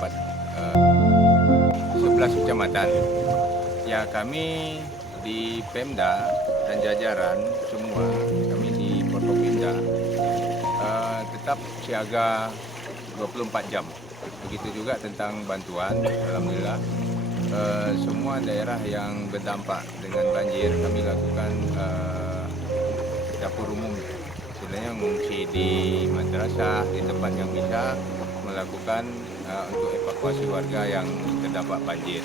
terdapat 11 kecamatan. Ya, kami di Pemda dan jajaran semua, kami di Forkopimda tetap siaga 24 jam. Begitu juga tentang bantuan, alhamdulillah semua daerah yang berdampak dengan banjir kami lakukan dapur umum. Sebenarnya mengungsi di madrasah, di tempat yang bisa melakukan untuk evakuasi warga yang terdampak banjir.